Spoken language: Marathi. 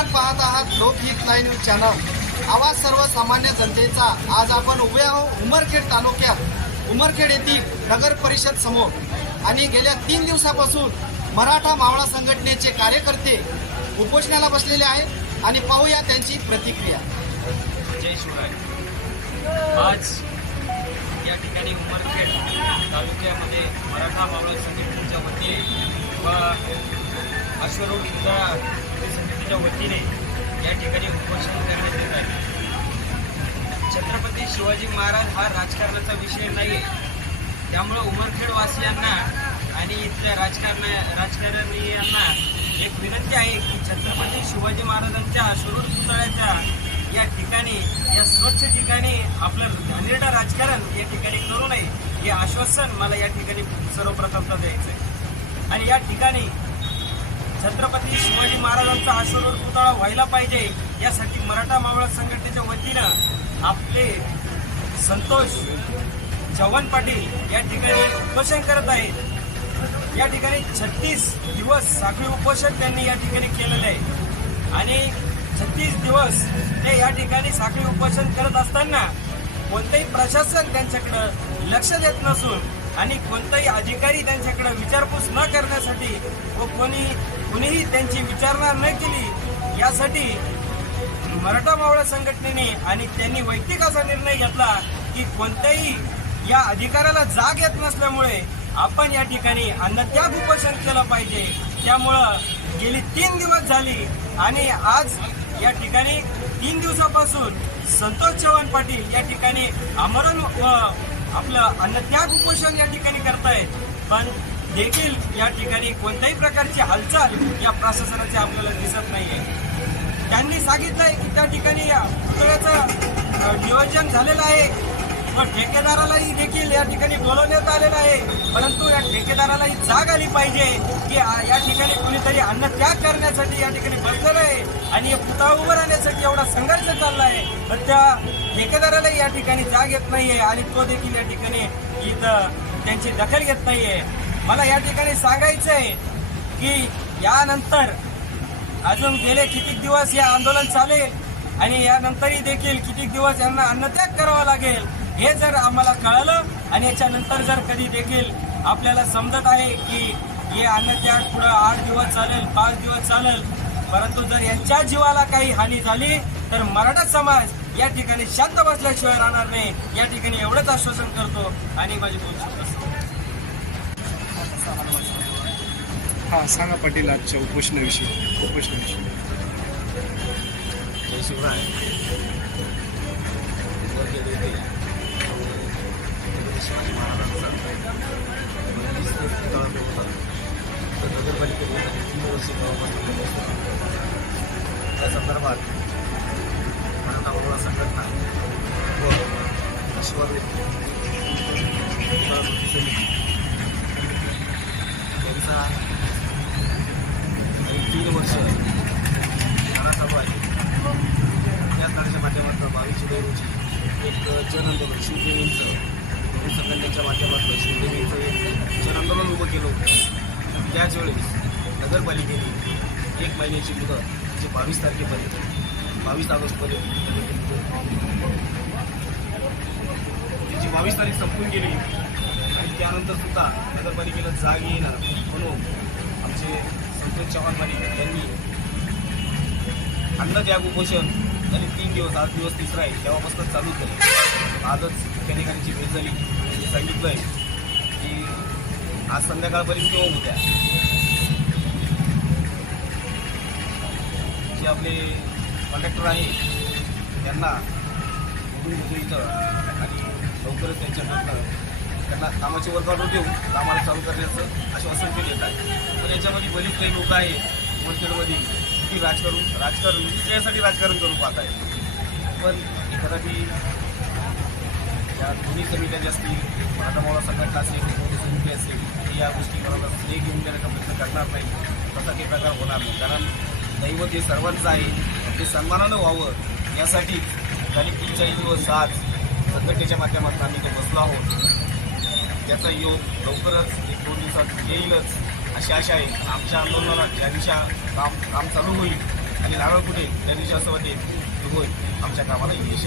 आपण पाहत आहात लोकहित लाईन न्यूज चॅनल. आवाज सर्वसामान्य जनतेचा. आज आपण उभे आहोत उमरखेड तालुक्यात. उमरखेड येथील नगर परिषद समोर. आणि गेल्या तीन दिवसापासून मराठा मावळा संघटनेचे कार्यकर्ते उपोषणाला बसलेले आहेत आणि पाहूया त्यांची प्रतिक्रिया. जय शिवराय. आज या ठिकाणी उमरखेड तालुक्यामध्ये मराठा मावळा संघटनेच्या वतीने अश्वरोड संस्थेच्या वतीने या ठिकाणी उपोषण करण्यात येत आहे. छत्रपती शिवाजी महाराज हा राजकारणाचा विषय नाही त्यामुळं उमरखेड वासियांना आणि इथल्या राजकारण राजकारणीयांना एक विनंती आहे की छत्रपती शिवाजी महाराजांच्या अश्वरूढ पुतळ्याच्या या ठिकाणी या स्वच्छ ठिकाणी आपलं घाणेरडं राजकारण या ठिकाणी करू नये हे आश्वासन मला या ठिकाणी सर्वप्रथमता द्यायचं आहे आणि या ठिकाणी छत्रपती शिवाजी महाराजांचा अश्वरूढ पुतळा व्हायला पाहिजे यासाठी मराठा मावळा संघटनेच्या वतीनं आपले संतोष चव्हाण पाटील या ठिकाणी उपोषण करत आहेत. या ठिकाणी छत्तीस दिवस साखळी उपोषण त्यांनी या ठिकाणी केलेलं आहे. आणि छत्तीस दिवस ते या ठिकाणी साखळी उपोषण करत असताना कोणतंही प्रशासन त्यांच्याकडं लक्ष देत नसून आणि कोणताही अधिकारी त्यांच्याकडे विचारपूस न करण्यासाठी व कोणी कुणीही त्यांची विचारणा न केली यासाठी मराठा मावळा संघटनेने आणि त्यांनी वैयक्तिक असा निर्णय घेतला की कोणत्याही या अधिकाऱ्याला जाग येत नसल्यामुळे आपण या ठिकाणी अन्नत्याग उपोषण केलं पाहिजे. त्यामुळं गेली तीन दिवस झाली आणि आज या ठिकाणी तीन दिवसापासून संतोष चव्हाण पाटील या ठिकाणी आमरण व आपलं अन्नत्याग उपोषण या ठिकाणी करतायत. पण देखील या ठिकाणी कोणत्याही प्रकारची हालचाल या प्रशासनाची आपल्याला दिसत नाहीये. त्यांनी सांगितलंय की त्या ठिकाणी या पुतळ्याचं नियोजन झालेलं आहे. व ठेकेदारालाही देखील या ठिकाणी बोलवण्यात आलेलं आहे. परंतु या ठेकेदारालाही जाग आली पाहिजे की या ठिकाणी कुणीतरी अन्न त्याग करण्यासाठी या ठिकाणी बसलेलं आहे आणि पुतळा उभं राहण्यासाठी एवढा संघर्ष चालला आहे. पण त्या ठेकेदारालाही या ठिकाणी जाग येत नाहीये आणि तो देखील या ठिकाणी इथं त्यांची दखल घेत नाहीये. मला या ठिकाणी सांगायचं आहे की यानंतर अजून गेले किती दिवस हे आंदोलन चालेल आणि यानंतरही देखील किती दिवस यांना अन्नत्याग करावा लागेल हे जर आम्हाला कळलं आणि याच्यानंतर जर कधी देखील आपल्याला समजत आहे की हे अन्नत्याग पुढं आठ दिवस चालेल पाच दिवस चालेल परंतु जर यांच्या जीवाला काही हानी झाली तर मराठा समाज या ठिकाणी शांत बसल्याशिवाय राहणार नाही. या ठिकाणी एवढंच आश्वासन करतो आणि माझी दोन हा सांगा पाटील आजच्या उपोषणाविषयी. उपोषणाविषयी. शिवराय शिवाजी महाराजांचा पुतळा होता नगरपालिकेने तीन वर्षे त्या संदर्भात मराठा वगळा संघटना व समिती यांचा आणि तीन वर्ष नाना समाज या माध्यमातून बावीस जुलै रोजी एक जन आंदोलन शिवप्रेमींचं हिंदू संघटनेच्या माध्यमातून शिवसेनेचं एक जन आंदोलन उभं केलं होतं. त्याच वेळेस नगरपालिकेने एक महिन्याची मुदत जे बावीस तारखेपर्यंत बावीस ऑगस्टपर्यंत त्याची बावीस तारीख संपून गेली आणि त्यानंतर सुद्धा नगरपालिकेला जाग येणार म्हणून आमचे संतोष चव्हाण मालिक यांनी अन्नत्याग उपोषण आणि तीन दिवस आठ दिवस तिसरा आहे तेव्हापासून चालू झाले आजच त्या ठिकाणीची भेट झाली. सांगितलं आहे की आज संध्याकाळपर्यंत किंवा उद्या. जे आपले कॉन्ट्रॅक्टर आहे त्यांना इथं आणि लवकरच त्यांच्याकडनं त्यांना कामाची वर्गावर देऊन कामाला चालू करण्याचं आश्वासन केलं आहे. पण याच्यामध्ये बरीच काही लोक आहे मंत्रिमध्ये की राजकारण राजकारण विजयासाठी राजकारण करून पाहत आहे पण एखादी या दोन्ही समित्या ज्या असतील मराठा मावळा संघटना असेल मोठी समिती असेल ते या गोष्टी मला हे घेऊन देण्याचा प्रयत्न करणार नाही तसा काही प्रकार होणार नाही. कारण दैवत हे सर्वांचं आहे ते सन्मानानं व्हावं यासाठी गेली तीन चाळीस दिवस आज संघटनेच्या माध्यमातून आम्ही ते बसलो आहोत. त्याचा योग लवकरच एक दोन दिवसात येईलच अशी आशा आहे. आमच्या आंदोलनाला ज्या दिशा काम काम चालू होईल आणि नारळ कुठे त्या दिवशी असं वाटेल की होईल. आमच्या कामाला यश